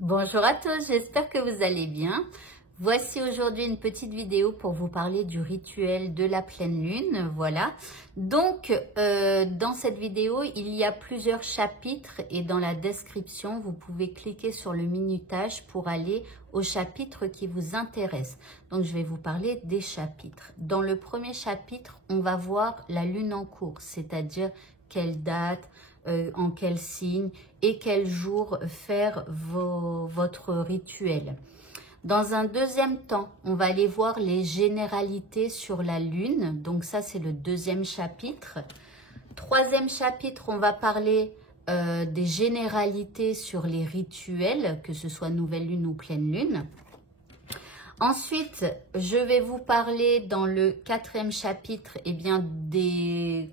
Bonjour à tous, j'espère que vous allez bien. Voici aujourd'hui une petite vidéo pour vous parler du rituel de la pleine lune, voilà. Donc, dans cette vidéo, il y a plusieurs chapitres et dans la description, vous pouvez cliquer sur le minutage pour aller au chapitre qui vous intéresse. Donc, je vais vous parler des chapitres. Dans le premier chapitre, on va voir la lune en cours, c'est-à-dire quelle date, en quel signe et quel jour faire votre rituel. Dans un deuxième temps, on va aller voir les généralités sur la lune. Donc ça, c'est le deuxième chapitre. Troisième chapitre, on va parler des généralités sur les rituels, que ce soit nouvelle lune ou pleine lune. Ensuite, je vais vous parler dans le quatrième chapitre des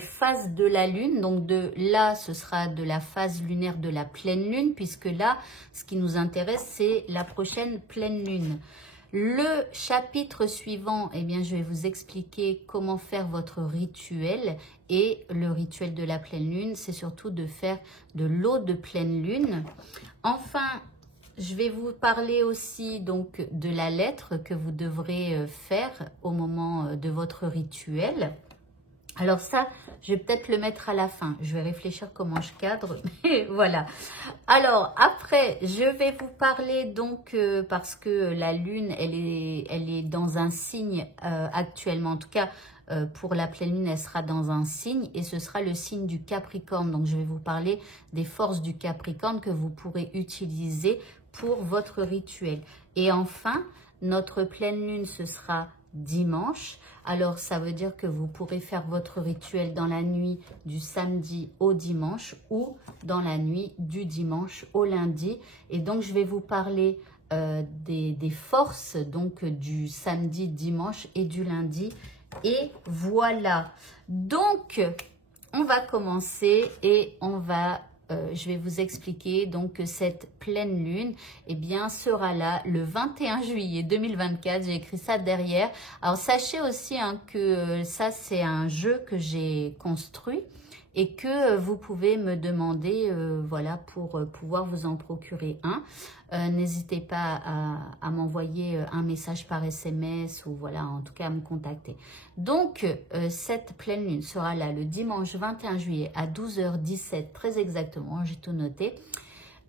phases de la lune. Donc là, ce sera de la phase lunaire de la pleine lune, puisque là, ce qui nous intéresse, c'est la prochaine pleine lune. Le chapitre suivant, je vais vous expliquer comment faire votre rituel. Et le rituel de la pleine lune, c'est surtout de faire de l'eau de pleine lune. Enfin, je vais vous parler aussi donc de la lettre que vous devrez faire au moment de votre rituel. Alors ça, je vais peut-être le mettre à la fin. Je vais réfléchir comment je cadre, mais voilà. Alors après, je vais vous parler donc, parce que la lune, elle est dans un signe actuellement. En tout cas, pour la pleine lune, elle sera dans un signe et ce sera le signe du Capricorne. Donc, je vais vous parler des forces du Capricorne que vous pourrez utiliser pour votre rituel. Et enfin, notre pleine lune, ce sera dimanche. Alors, ça veut dire que vous pourrez faire votre rituel dans la nuit du samedi au dimanche ou dans la nuit du dimanche au lundi. Et donc, je vais vous parler des forces donc du samedi, dimanche et du lundi. Et voilà. Donc, on va commencer et je vais vous expliquer donc que cette pleine lune sera là le 21 juillet 2024. J'ai écrit ça derrière. Alors, sachez aussi que ça, c'est un jeu que j'ai construit et que vous pouvez me demander voilà, pour pouvoir vous en procurer un. N'hésitez pas à m'envoyer un message par SMS ou voilà, en tout cas à me contacter. Donc, cette pleine lune sera là le dimanche 21 juillet à 12h17, très exactement, j'ai tout noté.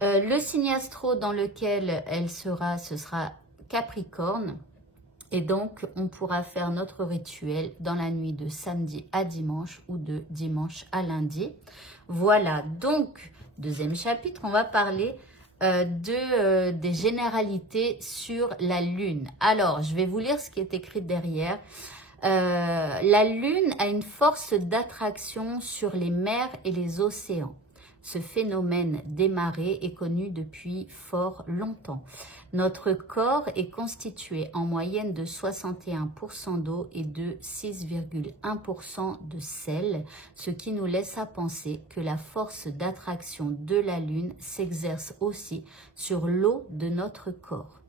Le signe astro dans lequel elle sera, ce sera Capricorne. Et donc, on pourra faire notre rituel dans la nuit de samedi à dimanche ou de dimanche à lundi. Voilà, donc, deuxième chapitre, on va parler des généralités sur la lune. Alors, je vais vous lire ce qui est écrit derrière. La lune a une force d'attraction sur les mers et les océans. Ce phénomène des marées est connu depuis fort longtemps. Notre corps est constitué en moyenne de 61% d'eau et de 6,1% de sel, ce qui nous laisse à penser que la force d'attraction de la Lune s'exerce aussi sur l'eau de notre corps.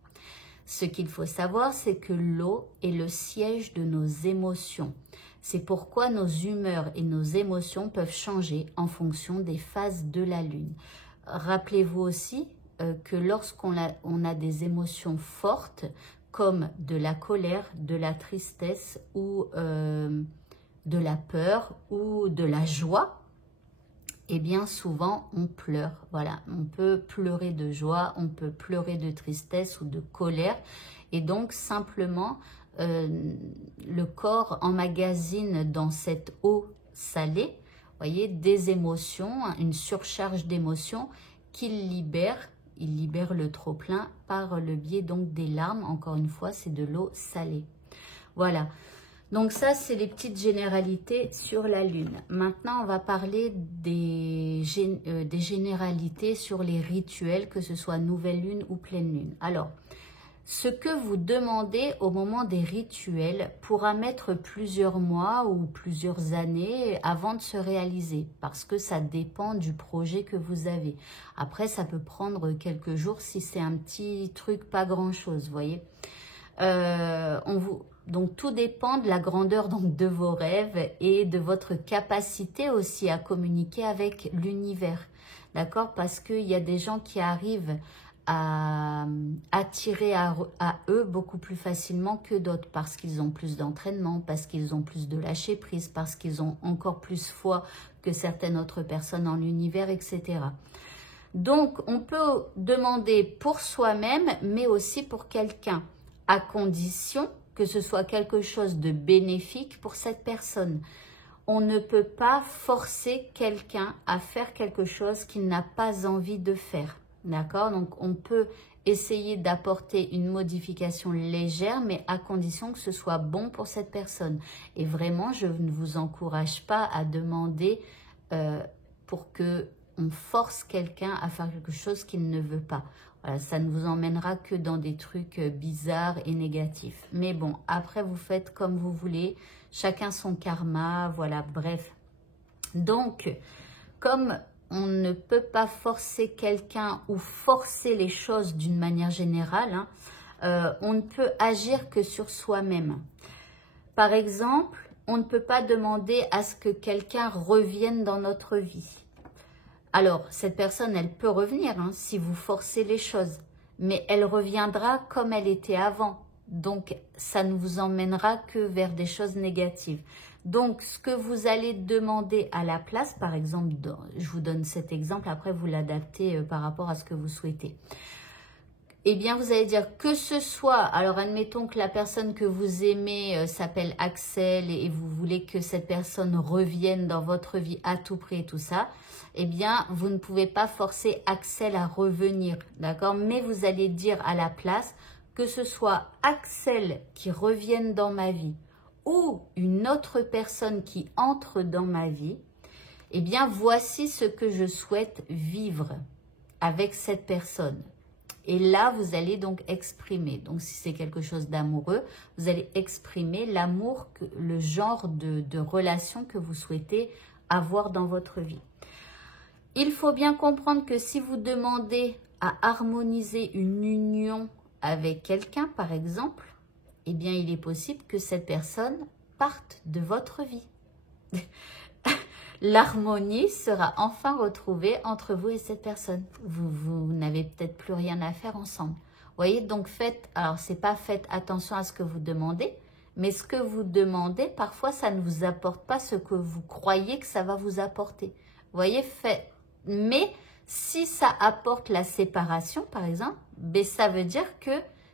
Ce qu'il faut savoir, c'est que l'eau est le siège de nos émotions. C'est pourquoi nos humeurs et nos émotions peuvent changer en fonction des phases de la Lune. Rappelez-vous aussi que lorsqu'on a des émotions fortes, comme de la colère, de la tristesse ou de la peur ou de la joie, souvent on pleure. Voilà, on peut pleurer de joie, on peut pleurer de tristesse ou de colère. Et donc simplement, le corps emmagasine dans cette eau salée, voyez, des émotions, une surcharge d'émotions qu'il libère. Il libère le trop-plein par le biais donc des larmes. Encore une fois, c'est de l'eau salée. Voilà. Donc ça, c'est les petites généralités sur la Lune. Maintenant, on va parler des généralités sur les rituels, que ce soit nouvelle lune ou pleine lune. Alors, ce que vous demandez au moment des rituels pourra mettre plusieurs mois ou plusieurs années avant de se réaliser, parce que ça dépend du projet que vous avez. Après, ça peut prendre quelques jours si c'est un petit truc, pas grand-chose, vous voyez. Donc, tout dépend de la grandeur donc, de vos rêves et de votre capacité aussi à communiquer avec l'univers. D'accord? Parce qu'il y a des gens qui arrivent à attirer à eux beaucoup plus facilement que d'autres parce qu'ils ont plus d'entraînement, parce qu'ils ont plus de lâcher prise, parce qu'ils ont encore plus foi que certaines autres personnes en l'univers, etc. Donc, on peut demander pour soi-même, mais aussi pour quelqu'un, à condition que ce soit quelque chose de bénéfique pour cette personne. On ne peut pas forcer quelqu'un à faire quelque chose qu'il n'a pas envie de faire. D'accord? Donc, on peut essayer d'apporter une modification légère, mais à condition que ce soit bon pour cette personne. Et vraiment, je ne vous encourage pas à demander pour que on force quelqu'un à faire quelque chose qu'il ne veut pas. Voilà, ça ne vous emmènera que dans des trucs bizarres et négatifs. Mais bon, après, vous faites comme vous voulez. Chacun son karma, voilà, bref. Donc, comme on ne peut pas forcer quelqu'un ou forcer les choses d'une manière générale, hein, on ne peut agir que sur soi-même. Par exemple, on ne peut pas demander à ce que quelqu'un revienne dans notre vie. Alors, cette personne, elle peut revenir hein, si vous forcez les choses, mais elle reviendra comme elle était avant. Donc, ça ne vous emmènera que vers des choses négatives. Donc, ce que vous allez demander à la place, par exemple, je vous donne cet exemple, après vous l'adaptez par rapport à ce que vous souhaitez. Eh bien, vous allez dire que ce soit, alors admettons que la personne que vous aimez s'appelle Axel et vous voulez que cette personne revienne dans votre vie à tout prix et tout ça, eh bien, vous ne pouvez pas forcer Axel à revenir, d'accord? Mais vous allez dire à la place que ce soit Axel qui revienne dans ma vie ou une autre personne qui entre dans ma vie, eh bien, voici ce que je souhaite vivre avec cette personne. Et là, vous allez donc exprimer. Donc, si c'est quelque chose d'amoureux, vous allez exprimer l'amour, le genre de relation que vous souhaitez avoir dans votre vie. Il faut bien comprendre que si vous demandez à harmoniser une union avec quelqu'un, par exemple, eh bien, il est possible que cette personne parte de votre vie. L'harmonie sera enfin retrouvée entre vous et cette personne. Vous n'avez peut-être plus rien à faire ensemble. Vous voyez, donc faites, alors c'est pas faites attention à ce que vous demandez, mais ce que vous demandez, parfois ça ne vous apporte pas ce que vous croyez que ça va vous apporter. Vous voyez, faites. Mais si ça apporte la séparation, par exemple, ben, ça veut dire que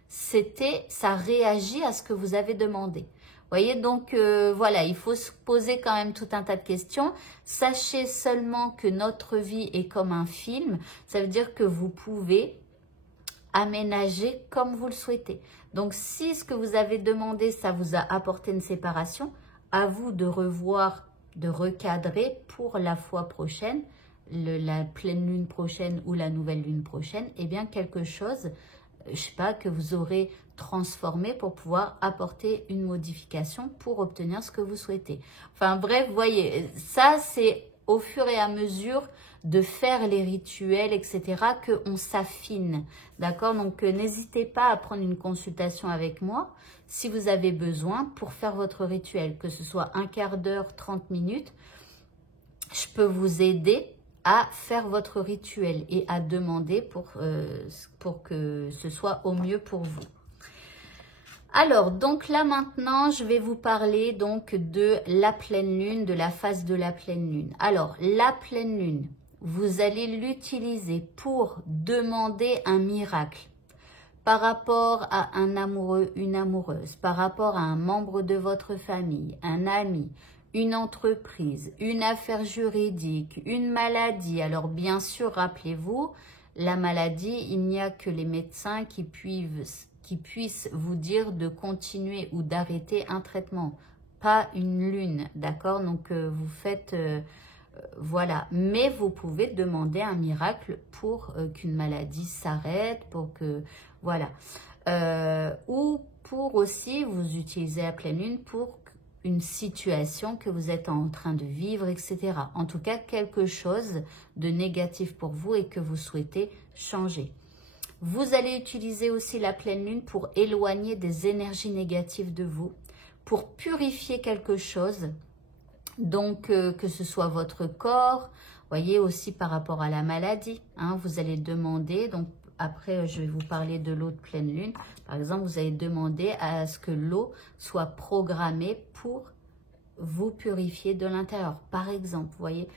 ça réagit à ce que vous avez demandé. Vous voyez, donc voilà, il faut se poser quand même tout un tas de questions. Sachez seulement que notre vie est comme un film. Ça veut dire que vous pouvez aménager comme vous le souhaitez. Donc, si ce que vous avez demandé, ça vous a apporté une séparation, à vous de revoir, de recadrer pour la fois prochaine, la pleine lune prochaine ou la nouvelle lune prochaine, eh bien quelque chose, je sais pas, que vous aurez transformé pour pouvoir apporter une modification pour obtenir ce que vous souhaitez. Enfin bref, voyez, ça c'est au fur et à mesure de faire les rituels, etc., qu'on s'affine, d'accord? Donc n'hésitez pas à prendre une consultation avec moi si vous avez besoin pour faire votre rituel, que ce soit un quart d'heure, 30 minutes, je peux vous aider à faire votre rituel et à demander pour que ce soit au mieux pour vous. Alors, donc là maintenant, je vais vous parler donc de la pleine lune, de la phase de la pleine lune. Alors, la pleine lune, vous allez l'utiliser pour demander un miracle par rapport à un amoureux, une amoureuse, par rapport à un membre de votre famille, un ami, une entreprise, une affaire juridique, une maladie. Alors bien sûr, rappelez-vous, la maladie, il n'y a que les médecins qui puissent vous dire de continuer ou d'arrêter un traitement, pas une lune, d'accord? Donc vous faites, voilà, mais vous pouvez demander un miracle pour qu'une maladie s'arrête, pour que, voilà. Ou pour aussi, vous utilisez la pleine lune pour une situation que vous êtes en train de vivre, etc. En tout cas, quelque chose de négatif pour vous et que vous souhaitez changer. Vous allez utiliser aussi la pleine lune pour éloigner des énergies négatives de vous, pour purifier quelque chose, donc que ce soit votre corps, voyez aussi par rapport à la maladie, hein, vous allez demander donc après je vais vous parler de l'eau de pleine lune. Par exemple, vous allez demander à ce que l'eau soit programmée pour vous purifier de l'intérieur, par exemple, vous voyez.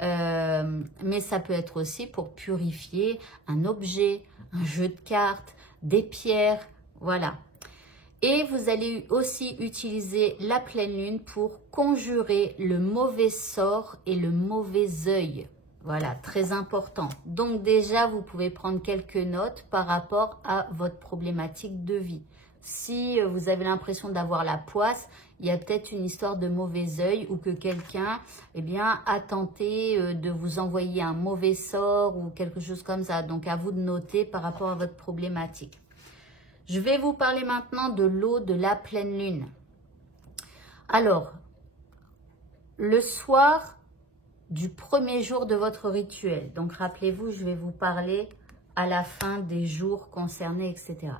Mais ça peut être aussi pour purifier un objet, un jeu de cartes, des pierres, voilà. Et vous allez aussi utiliser la pleine lune pour conjurer le mauvais sort et le mauvais œil. Voilà, très important. Donc déjà, vous pouvez prendre quelques notes par rapport à votre problématique de vie. Si vous avez l'impression d'avoir la poisse, il y a peut-être une histoire de mauvais œil ou que quelqu'un a tenté de vous envoyer un mauvais sort ou quelque chose comme ça. Donc à vous de noter par rapport à votre problématique. Je vais vous parler maintenant de l'eau de la pleine lune. Alors, le soir du premier jour de votre rituel. Donc, rappelez-vous, je vais vous parler à la fin des jours concernés, etc.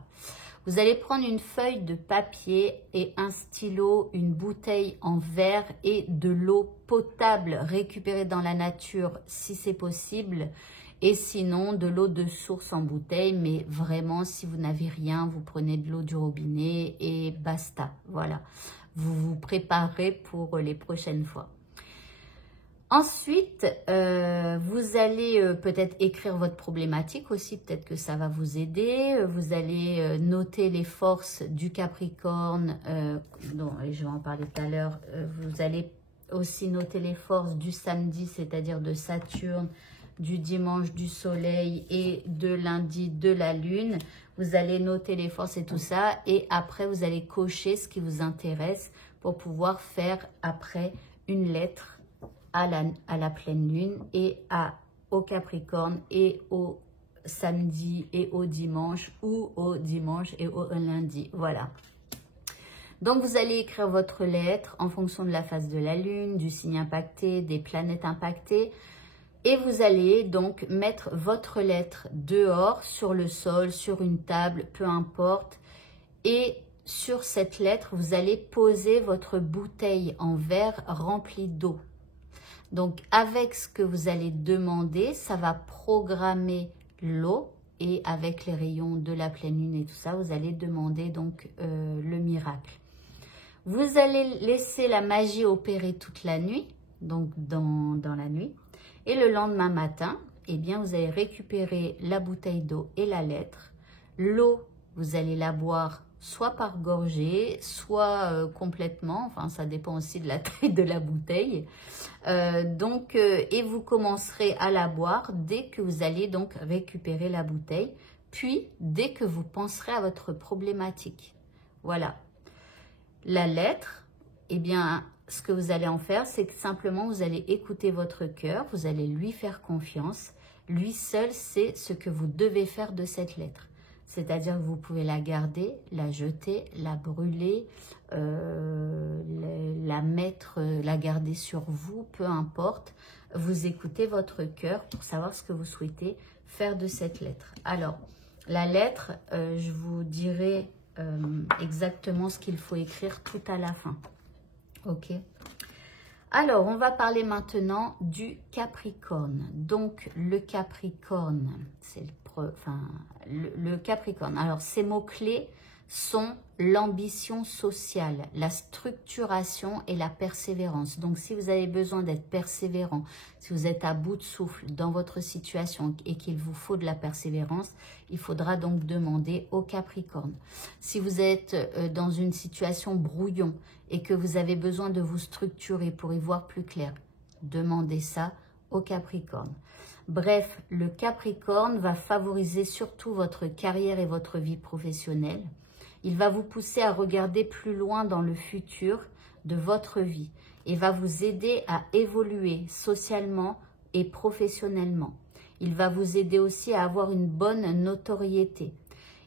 Vous allez prendre une feuille de papier et un stylo, une bouteille en verre et de l'eau potable récupérée dans la nature si c'est possible. Et sinon, de l'eau de source en bouteille. Mais vraiment, si vous n'avez rien, vous prenez de l'eau du robinet et basta. Voilà, vous vous préparez pour les prochaines fois. Ensuite, vous allez peut-être écrire votre problématique aussi, peut-être que ça va vous aider. Vous allez noter les forces du Capricorne, dont je vais en parler tout à l'heure. Vous allez aussi noter les forces du samedi, c'est-à-dire de Saturne, du dimanche du soleil et de lundi de la lune. Vous allez noter les forces et tout ça. Et après, vous allez cocher ce qui vous intéresse pour pouvoir faire après une lettre à la pleine lune et au Capricorne et au samedi et au dimanche ou au dimanche et au lundi. Voilà. Donc, vous allez écrire votre lettre en fonction de la phase de la lune, du signe impacté, des planètes impactées. Et vous allez donc mettre votre lettre dehors, sur le sol, sur une table, peu importe. Et sur cette lettre, vous allez poser votre bouteille en verre remplie d'eau. Donc, avec ce que vous allez demander, ça va programmer l'eau. Et avec les rayons de la pleine lune et tout ça, vous allez demander donc le miracle. Vous allez laisser la magie opérer toute la nuit, donc dans la nuit. Et le lendemain matin, eh bien, vous allez récupérer la bouteille d'eau et la lettre. L'eau, vous allez la boire soit par gorgée, soit complètement. Enfin, ça dépend aussi de la taille de la bouteille. Et vous commencerez à la boire dès que vous allez donc récupérer la bouteille. Puis, dès que vous penserez à votre problématique. Voilà. La lettre, eh bien, ce que vous allez en faire, c'est que simplement, vous allez écouter votre cœur, vous allez lui faire confiance. Lui seul sait ce que vous devez faire de cette lettre. C'est-à-dire que vous pouvez la garder, la jeter, la brûler, la mettre, la garder sur vous, peu importe. Vous écoutez votre cœur pour savoir ce que vous souhaitez faire de cette lettre. Alors, la lettre, je vous dirai exactement ce qu'il faut écrire tout à la fin. Ok. Alors, on va parler maintenant du Capricorne. Donc, le Capricorne, c'est le Capricorne. Alors, ces mots-clés sont l'ambition sociale, la structuration et la persévérance. Donc, si vous avez besoin d'être persévérant, si vous êtes à bout de souffle dans votre situation et qu'il vous faut de la persévérance, il faudra donc demander au Capricorne. Si vous êtes dans une situation brouillon et que vous avez besoin de vous structurer pour y voir plus clair, demandez ça au Capricorne. Bref, le Capricorne va favoriser surtout votre carrière et votre vie professionnelle. Il va vous pousser à regarder plus loin dans le futur de votre vie et va vous aider à évoluer socialement et professionnellement. Il va vous aider aussi à avoir une bonne notoriété.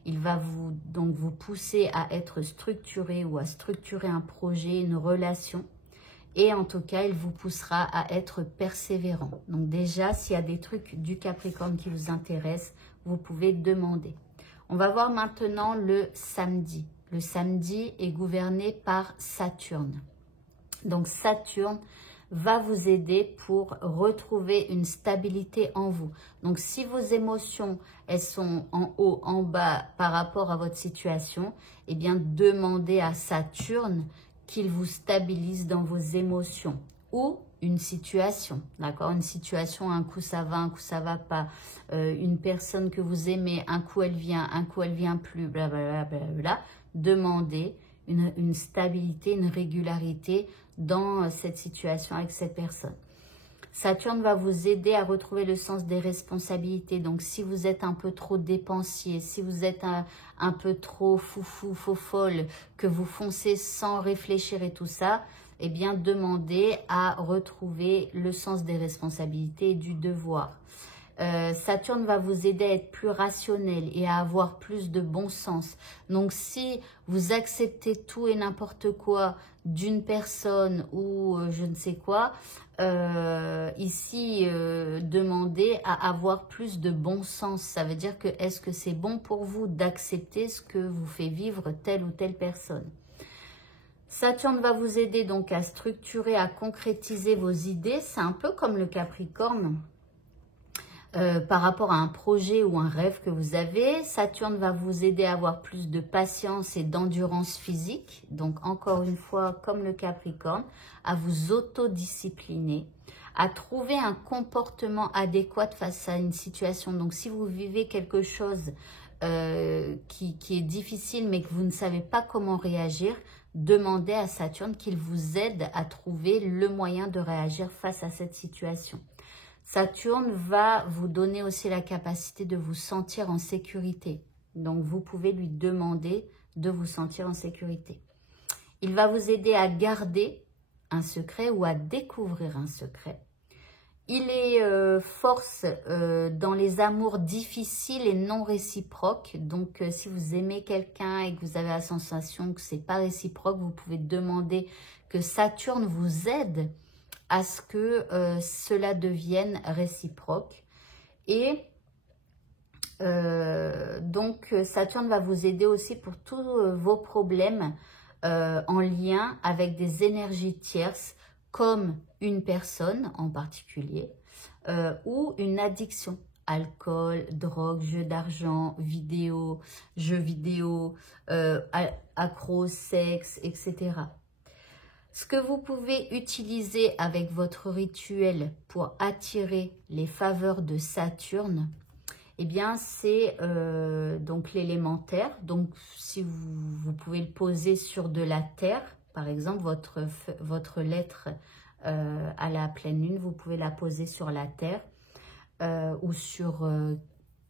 Il va donc vous pousser à être structuré ou à structurer un projet, une relation. Et en tout cas, il vous poussera à être persévérant. Donc déjà, s'il y a des trucs du Capricorne qui vous intéressent, vous pouvez demander. On va voir maintenant le samedi. Le samedi est gouverné par Saturne. Donc Saturne va vous aider pour retrouver une stabilité en vous. Donc, si vos émotions, elles sont en haut, en bas par rapport à votre situation, eh bien, demandez à Saturne qu'il vous stabilise dans vos émotions ou une situation, d'accord? Une situation, un coup ça va, un coup ça va pas. Une personne que vous aimez, un coup elle vient plus, blablabla. Bla. Demandez une stabilité, une régularité dans cette situation avec cette personne. Saturne va vous aider à retrouver le sens des responsabilités. Donc, si vous êtes un peu trop dépensier, si vous êtes un peu trop foufou, faux-folle, que vous foncez sans réfléchir et tout ça, eh bien, demandez à retrouver le sens des responsabilités et du devoir. Saturne va vous aider à être plus rationnel et à avoir plus de bon sens. Donc, si vous acceptez tout et n'importe quoi d'une personne ou je ne sais quoi, ici, demandez à avoir plus de bon sens. Ça veut dire que est-ce que c'est bon pour vous d'accepter ce que vous fait vivre telle ou telle personne? Saturne va vous aider donc à structurer, à concrétiser vos idées. C'est un peu comme le Capricorne. Par rapport à un projet ou un rêve que vous avez. Saturne va vous aider à avoir plus de patience et d'endurance physique. Donc, encore une fois, comme le Capricorne, à vous autodiscipliner, à trouver un comportement adéquat face à une situation. Donc, si vous vivez quelque chose qui est difficile, mais que vous ne savez pas comment réagir, demandez à Saturne qu'il vous aide à trouver le moyen de réagir face à cette situation. Saturne va vous donner aussi la capacité de vous sentir en sécurité. Donc, vous pouvez lui demander de vous sentir en sécurité. Il va vous aider à garder un secret ou à découvrir un secret. Il est force dans les amours difficiles et non réciproques. Donc, si vous aimez quelqu'un et que vous avez la sensation que ce n'est pas réciproque, vous pouvez demander que Saturne vous aide à ce que cela devienne réciproque. Et donc, Saturne va vous aider aussi pour tous vos problèmes en lien avec des énergies tierces, comme une personne en particulier, ou une addiction. Alcool, drogue, jeux d'argent, jeux vidéo, accro, sexe, etc. Ce que vous pouvez utiliser avec votre rituel pour attirer les faveurs de Saturne, eh bien, c'est donc l'élémentaire. Donc, si vous pouvez le poser sur de la terre, par exemple, votre lettre à la pleine lune, vous pouvez la poser sur la terre ou sur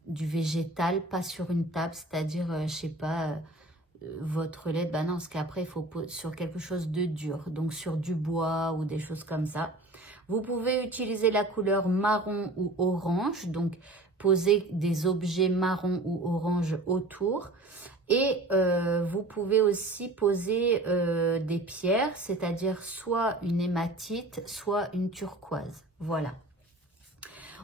du végétal, pas sur une table, c'est-à-dire, je sais pas... votre lettre, bah non, parce qu'après, il faut sur quelque chose de dur, donc sur du bois ou des choses comme ça. Vous pouvez utiliser la couleur marron ou orange, donc poser des objets marron ou orange autour. Et vous pouvez aussi poser des pierres, c'est-à-dire soit une hématite, soit une turquoise. Voilà.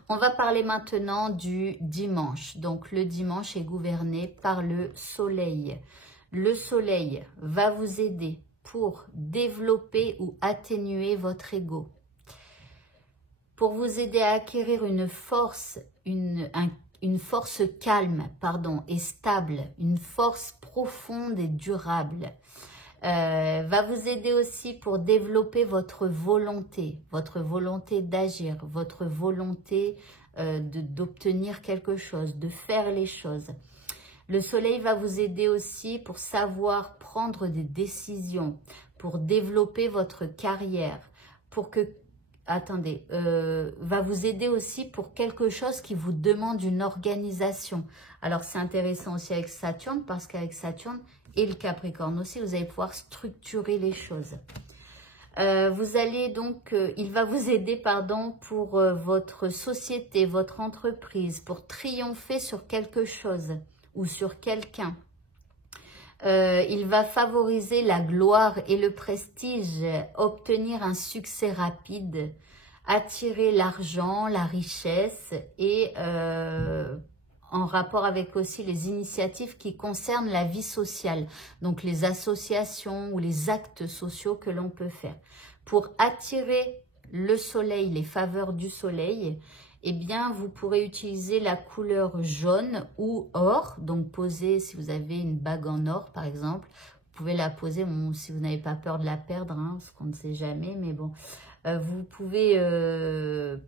On va parler maintenant du dimanche. Donc, le dimanche est gouverné par le soleil. Le soleil va vous aider pour développer ou atténuer votre ego, pour vous aider à acquérir une force, une force calme, et stable, une force profonde et durable. Va vous aider aussi pour développer votre volonté d'agir, votre volonté d'obtenir quelque chose, de faire les choses. Le soleil va vous aider aussi pour savoir prendre des décisions, pour développer votre carrière, pour que, va vous aider aussi pour quelque chose qui vous demande une organisation. Alors, c'est intéressant aussi avec Saturne, parce qu'avec Saturne et le Capricorne aussi, vous allez pouvoir structurer les choses. Vous allez donc, il va vous aider, pour votre société, votre entreprise, pour triompher sur quelque chose ou sur quelqu'un. Il va favoriser la gloire et le prestige, obtenir un succès rapide, attirer l'argent, la richesse et en rapport avec aussi les initiatives qui concernent la vie sociale, donc les associations ou les actes sociaux que l'on peut faire. Pour attirer le soleil, les faveurs du soleil, eh bien, vous pourrez utiliser la couleur jaune ou or. Donc, posez, si vous avez une bague en or, par exemple, vous pouvez la poser, bon, si vous n'avez pas peur de la perdre, hein, parce qu'on ne sait jamais, mais bon. Vous pouvez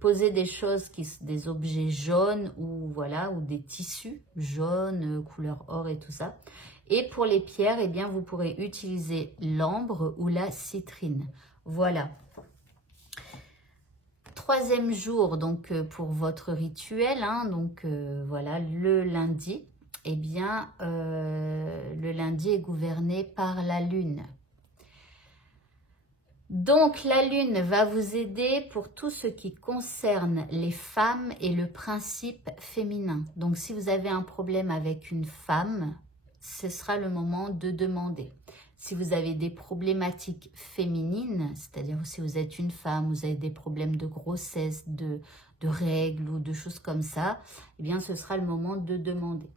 poser des choses, des objets jaunes ou voilà, ou des tissus jaunes, couleur or et tout ça. Et pour les pierres, eh bien, vous pourrez utiliser l'ambre ou la citrine. Voilà. Troisième jour, donc, pour votre rituel, hein, donc, voilà, le lundi, eh bien, le lundi est gouverné par la lune. Donc, la lune va vous aider pour tout ce qui concerne les femmes et le principe féminin. Donc, si vous avez un problème avec une femme, ce sera le moment de demander. Si vous avez des problématiques féminines, c'est-à-dire si vous êtes une femme, vous avez des problèmes de grossesse, de règles ou de choses comme ça, eh bien, ce sera le moment de demander.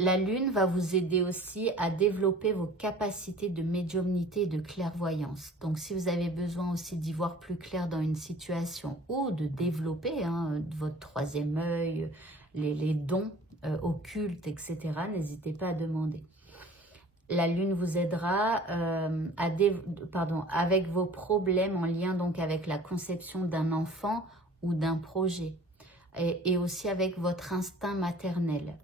La lune va vous aider aussi à développer vos capacités de médiumnité et de clairvoyance. Donc, si vous avez besoin aussi d'y voir plus clair dans une situation ou de développer votre troisième œil, les dons occultes, etc., n'hésitez pas à demander. La lune vous aidera avec vos problèmes en lien donc avec la conception d'un enfant ou d'un projet et aussi avec votre instinct maternel.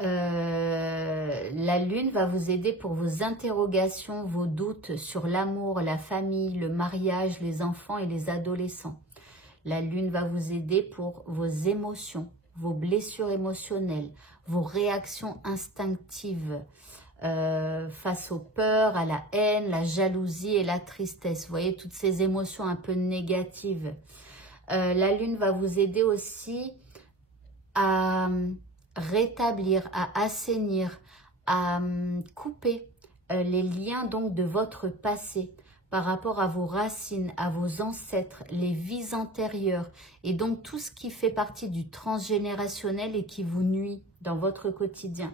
La lune va vous aider pour vos interrogations, vos doutes sur l'amour, la famille, le mariage, les enfants et les adolescents. La lune va vous aider pour vos émotions, vos blessures émotionnelles, vos réactions instinctives face aux peurs, à la haine, la jalousie et la tristesse. Vous voyez, toutes ces émotions un peu négatives. La lune va vous aider aussi à rétablir, à assainir, à couper les liens donc de votre passé par rapport à vos racines, à vos ancêtres, les vies antérieures et donc tout ce qui fait partie du transgénérationnel et qui vous nuit dans votre quotidien.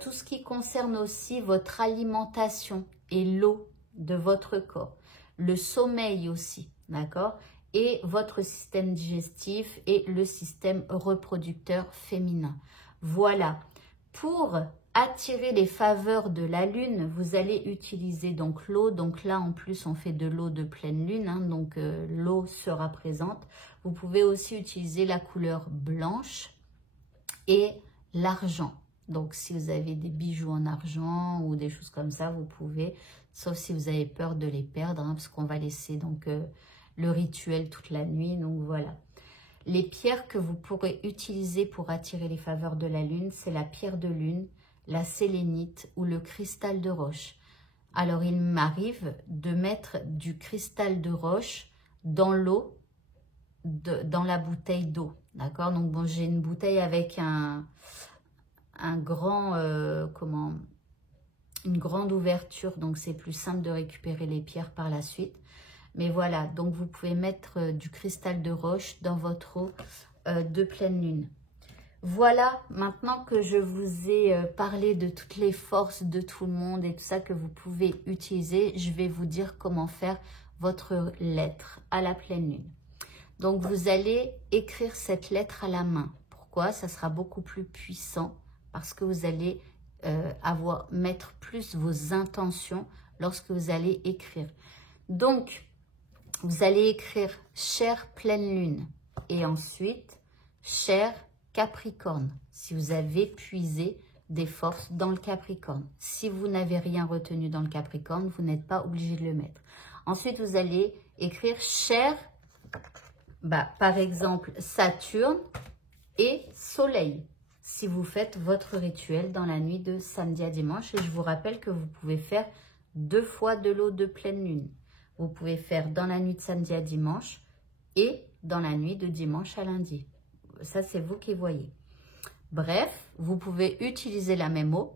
Tout ce qui concerne aussi votre alimentation et l'eau de votre corps, le sommeil aussi, d'accord ? Et votre système digestif et le système reproducteur féminin. Voilà, pour attirer les faveurs de la lune, vous allez utiliser donc l'eau. Donc là, en plus, on fait de l'eau de pleine lune, hein, donc l'eau sera présente. Vous pouvez aussi utiliser la couleur blanche et l'argent. Donc, si vous avez des bijoux en argent ou des choses comme ça, vous pouvez, sauf si vous avez peur de les perdre, hein, parce qu'on va laisser donc le rituel toute la nuit. Donc, voilà. Les pierres que vous pourrez utiliser pour attirer les faveurs de la lune, c'est la pierre de lune, la sélénite ou le cristal de roche. Alors, il m'arrive de mettre du cristal de roche dans l'eau, dans la bouteille d'eau. D'accord? Donc, bon, j'ai une bouteille avec une grande ouverture, donc c'est plus simple de récupérer les pierres par la suite. Mais voilà, donc vous pouvez mettre du cristal de roche dans votre eau de pleine lune. Voilà, maintenant que je vous ai parlé de toutes les forces de tout le monde et tout ça que vous pouvez utiliser, je vais vous dire comment faire votre lettre à la pleine lune. Donc, vous allez écrire cette lettre à la main. Pourquoi? Ça sera beaucoup plus puissant parce que vous allez mettre plus vos intentions lorsque vous allez écrire. Donc, vous allez écrire « Chère pleine lune » et ensuite « Chère Capricorne » si vous avez puisé des forces dans le Capricorne. Si vous n'avez rien retenu dans le Capricorne, vous n'êtes pas obligé de le mettre. Ensuite, vous allez écrire « Chère » par exemple, Saturne et Soleil, si vous faites votre rituel dans la nuit de samedi à dimanche. Et je vous rappelle que vous pouvez faire 2 fois de l'eau de pleine lune. Vous pouvez faire dans la nuit de samedi à dimanche et dans la nuit de dimanche à lundi. Ça, c'est vous qui voyez. Bref, vous pouvez utiliser la même eau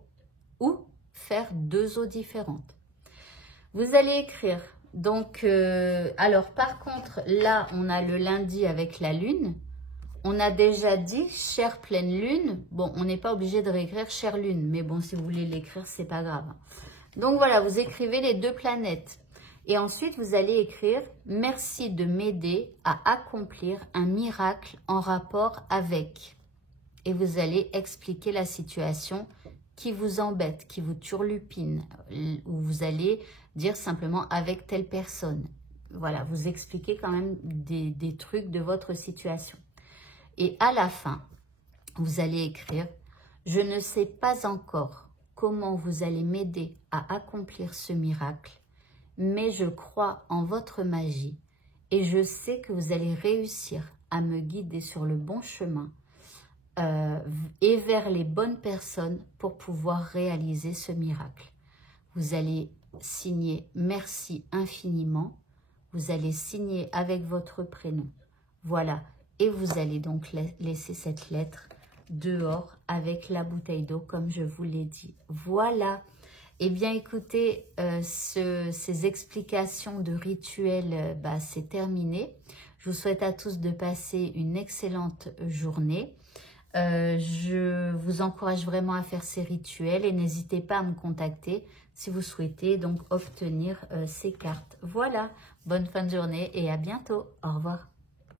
ou faire 2 eaux différentes. Vous allez écrire. Donc, alors par contre, là, on a le lundi avec la lune. On a déjà dit, chère pleine lune. Bon, on n'est pas obligé de réécrire chère lune. Mais bon, si vous voulez l'écrire, c'est pas grave. Donc voilà, vous écrivez les 2 planètes. Et ensuite, vous allez écrire « Merci de m'aider à accomplir un miracle en rapport avec ». Et vous allez expliquer la situation qui vous embête, qui vous turlupine, ou vous allez dire simplement « avec telle personne ». Voilà, vous expliquez quand même des trucs de votre situation. Et à la fin, vous allez écrire « Je ne sais pas encore comment vous allez m'aider à accomplir ce miracle, mais je crois en votre magie et je sais que vous allez réussir à me guider sur le bon chemin et vers les bonnes personnes pour pouvoir réaliser ce miracle. » Vous allez signer « Merci infiniment ». Vous allez signer avec votre prénom. Voilà. Et vous allez donc laisser cette lettre dehors avec la bouteille d'eau comme je vous l'ai dit. Voilà. Eh bien, écoutez, ces explications de rituels, c'est terminé. Je vous souhaite à tous de passer une excellente journée. Je vous encourage vraiment à faire ces rituels et n'hésitez pas à me contacter si vous souhaitez donc obtenir ces cartes. Voilà, bonne fin de journée et à bientôt. Au revoir.